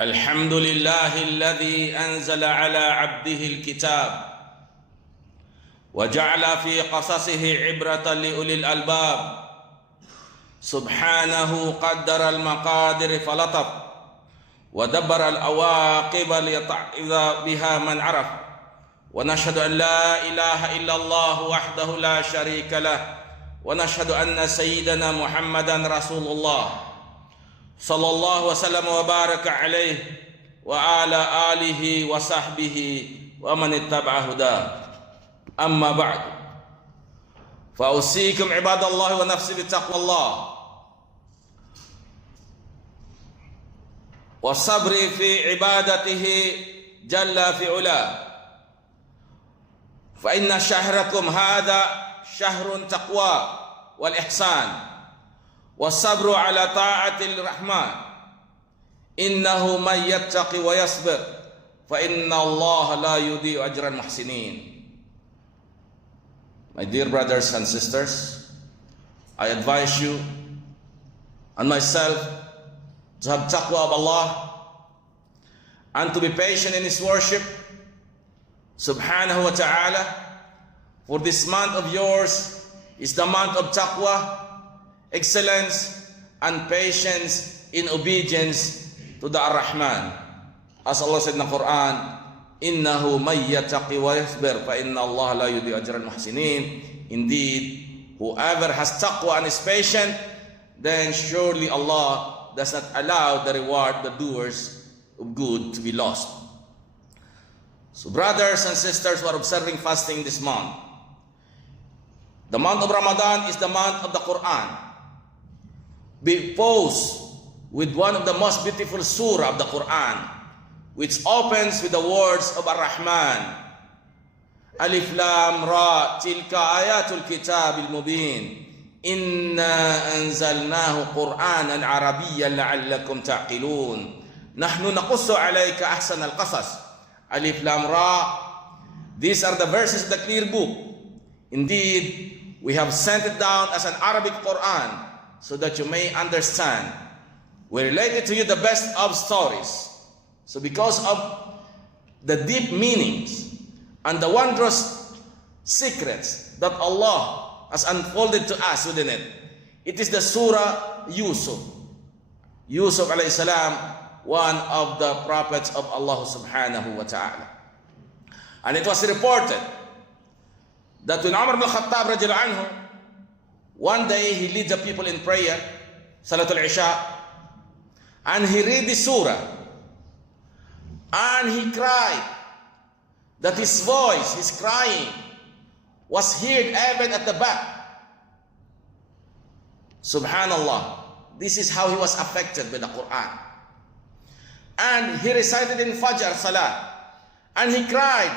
الحمد لله الذي أنزل على عبده الكتاب وجعل في قصصه عبرة لأولي الألباب. سبحانه قدر المقادر فلطف ودبر الأواقب ليتعظ بها من عرف. ونشهد أن لا إله إلا الله وحده لا شريك له ونشهد أن سيدنا محمدا رسول الله صلى الله وسلم وبارك عليه وعلى آله وصحبه ومن اتبع هداه. أما بعد فأوصيكم عباد الله ونفسي بتقوى الله والصبر في عبادته جل في علاه، فإن شهركم هذا شهر تقوى والإحسان والصبر على طاعة الرحمن. إنه من يتقي ويصبر فإن الله لا يضيع أجر المحسنين. My dear brothers and sisters, I advise you and myself to have taqwa of Allah and to be patient in His worship subhanahu wa ta'ala, for this month of yours is the month of taqwa, excellence and patience in obedience to the Ar-Rahman. As Allah said in the Quran, innahu may yattaqi wa yasbir fa inna Allah la yudhi'u ajra al-muhsinin. Indeed, whoever has taqwa and is patient, then surely Allah does not allow the reward, the doers of good, to be lost. So brothers and sisters who are observing fasting this month, the month of Ramadan is the month of the Quran. Be posed with one of the most beautiful surah of the Quran, which opens with the words of Ar-Rahman. Alif Lam Ra, tilka ayatul kitab al-mubin, inna anzalnahu Qur'anan Arabiyyan la'allakum ta'qilun, nahnu naqussu alayka ahsan al-qasas. Alif Lam Ra, these are the verses of the clear book. Indeed, we have sent it down as an Arabic Quran so that you may understand. We related to you the best of stories. So because of the deep meanings and the wondrous secrets that Allah has unfolded to us within it, it is the Surah Yusuf. Yusuf alayhi salam, one of the prophets of Allah subhanahu wa ta'ala. And it was reported that when Umar ibn Khattab radiallahu anhu, one day he leads the people in prayer, Salatul Isha, and he read the surah, and he cried that his voice, his crying, was heard even at the back. Subhanallah, this is how he was affected by the Quran. And he recited in Fajr Salah, and he cried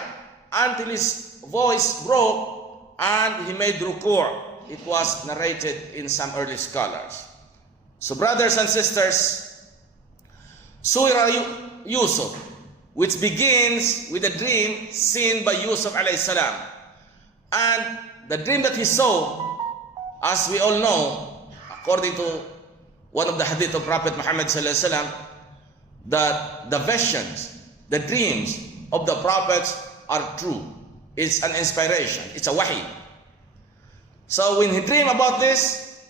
until his voice broke, and he made ruku'. It was narrated in some early scholars. So brothers and sisters, Surah Yusuf, which begins with a dream seen by Yusuf alayhi salam, and the dream that he saw, as we all know, according to one of the hadith of Prophet Muhammad sallallahu alaihi wasallam, that the visions, the dreams of the prophets are true. It's an inspiration. It's a wahi. So when he dreamed about this,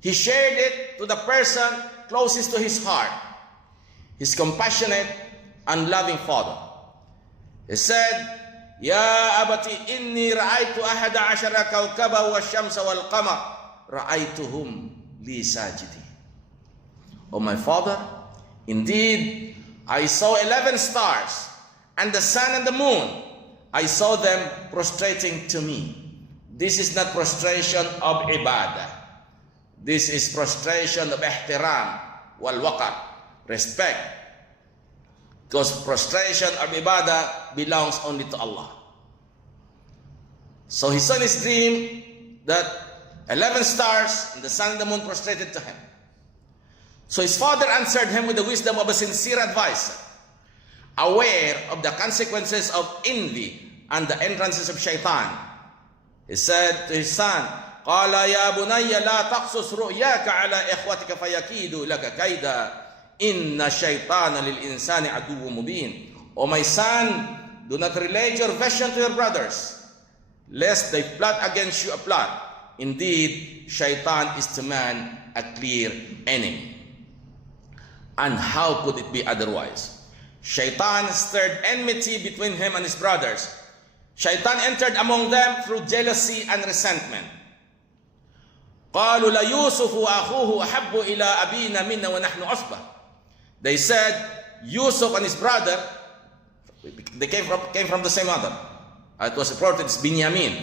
he shared it to the person closest to his heart, his compassionate and loving father. He said, Ya abati inni ra'aytu ahada ashara kawkaba wa shamsa wal qamar ra'aytuhum li sajidi. Oh my father, indeed I saw 11 stars and the sun and the moon. I saw them prostrating to me. This is not prostration of ibadah. This is prostration of ihtiram wal waqar, respect. Because prostration of ibadah belongs only to Allah. So he saw in his dream that 11 stars and the sun and the moon prostrated to him. So his father answered him with the wisdom of a sincere advisor, aware of the consequences of envy and the entrances of shaitan. He said to his son, قال يا بني لا تقصص رؤياك على إخوتك فيكيدوا لك كيدا Inna shaytana lil insani aduwwun mubin. O my son, do not relate your vision to your brothers, lest they plot against you a plot. Indeed, shaitan is to man a clear enemy. And how could it be otherwise? Shaitan stirred enmity between him and his brothers. Shaitan entered among them through jealousy and resentment. قالوا ليوسف وأخوه أحب إلى أبينا منا ونحن عصبة. They said Yusuf and his brother, they came from the same mother. It was reported it's Binyamin.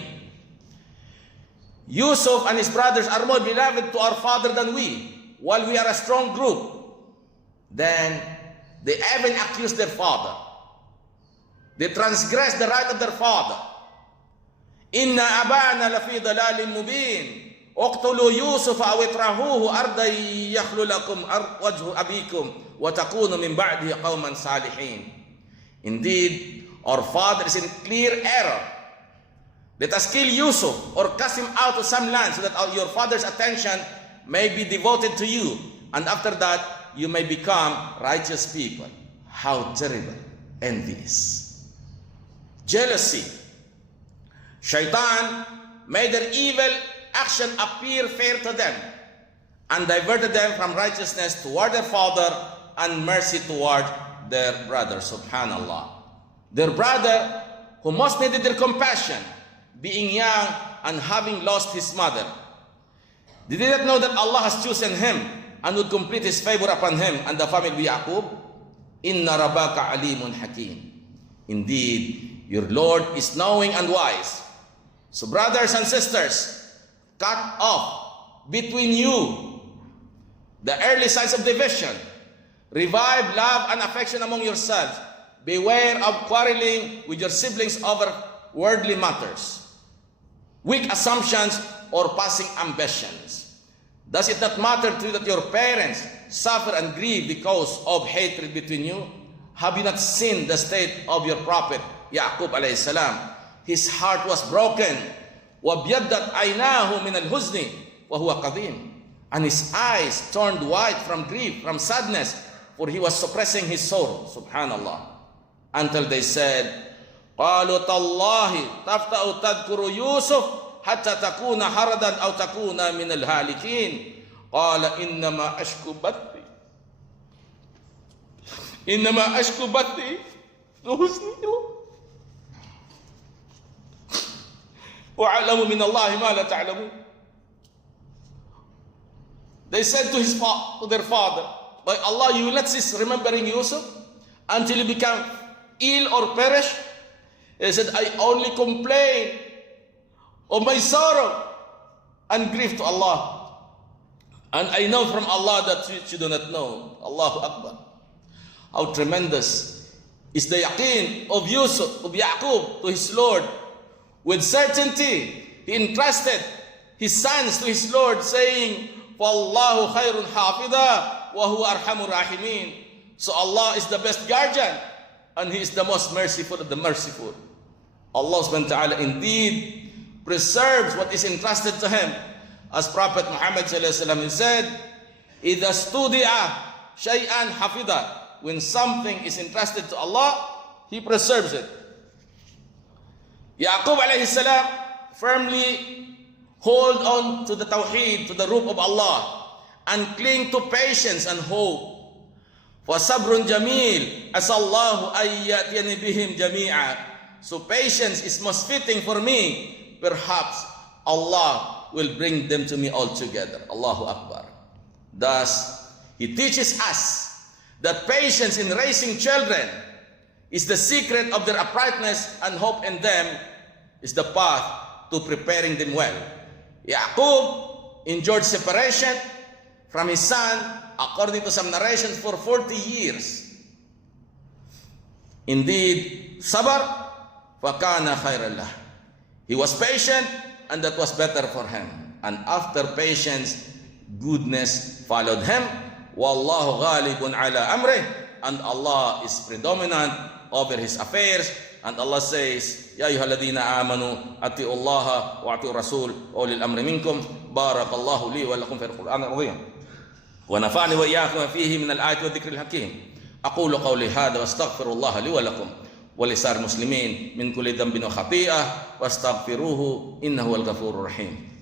Yusuf and his brothers are more beloved to our father than we, while we are a strong group. Then they even accused their father. They transgressed the right of their father. Inna abana lafi dalalin mubin. اقتلوا يوسف أو اطرحوه أرضا يخل لكم وجه أبيكم وتكونوا من بعده قوما صالحين. Indeed, our father is in clear error. Let us kill Yusuf or cast him out to some land so that your father's attention may be devoted to you, and after that you may become righteous people. How terrible envy is. Jealousy. Shaitan made their evil action appear fair to them and diverted them from righteousness toward their father and mercy toward their brother. Subhanallah. Their brother who most needed their compassion, being young and having lost his mother. They did not know that Allah has chosen him and would complete his favor upon him and the family of Yaqub. Inna rabbaka alimun hakim. Indeed, your Lord is knowing and wise. So brothers and sisters, cut off between you the early signs of division. Revive love and affection among yourselves. Beware of quarreling with your siblings over worldly matters, weak assumptions, or passing ambitions. Does it not matter to you that your parents suffer and grieve because of hatred between you? Have you not seen the state of your prophet Yaqub alayhi salam? His heart was broken. وَبْيَدَّتْ عَيْنَاهُ مِنَ الْحُزْنِ وَهُوَ قَدِيمٌ. And his eyes turned white from grief, from sadness, for he was suppressing his sorrow. Subhanallah. Until they said, قَالُوا تَاللَّهِ تَفْتَأُ تَذْكُرُ يُوسُفَ حَتَّى تَكُونَ حَرَدًا أَوْ تَكُونَ مِنَ الْهَالِكِينَ قَالَ إِنَّمَا أَشْكُ بَثِّي لِحُزْنِي وَعَلَمُ مِنَ اللَّهِ مَا لَا تَعْلَمُونَ. They said to their father, by Allah, you will not cease remembering Yusuf until you become ill or perish. He said, I only complain of my sorrow and grief to Allah. And I know from Allah that you do not know. Allahu Akbar. How tremendous is the yaqeen of Yusuf, of Yaqub to his Lord. With certainty, he entrusted his sons to his Lord, saying, وَاللَّهُ خَيْرٌ حَافِظًا وَهُوَ أَرْحَمُ الرَّاحِمِينَ. So Allah is the best guardian, and He is the most merciful of the merciful. Allah subhanahu wa ta'ala indeed preserves what is entrusted to Him. As Prophet Muhammad sallallahu alaihi wasallam said, إِذَا اسْتُودِعَ شَيْئًا حَفِظًا. When something is entrusted to Allah, He preserves it. Yaqub alayhi salam firmly hold on to the tawheed, to the root of Allah, and cling to patience and hope. وَصَبْرٌ جَمِيلٌ أَسَى اللَّهُ أَن يَأْتِيَنِ بِهِمْ جَمِيعًا. So patience is most fitting for me. Perhaps Allah will bring them to me all together. Allahu Akbar. Thus, He teaches us that patience in raising children is the secret of their uprightness, and hope in them is the path to preparing them well. Yaqub endured separation from his son, according to some narrations, for 40 years. Indeed, sabar fakana khairan lah. He was patient, and that was better for him. And after patience, goodness followed him. Wallahu ghalibun ala amrih. And Allah is predominant over His affairs. And Allah says, Ya ayyuhalladhina amanu ati'u Allah wa ati'u Rasul wa ulil amri minkum. Barakallahu li wa lakum fil Qur'an al-azim. ونفعني وإياكم فيه من الآيات والذكر الحكيم. أقول قولي هذا واستغفر الله لي ولكم ولسائر المسلمين من كل ذنب وخطيئة واستغفروه إنه هو الغفور الرحيم.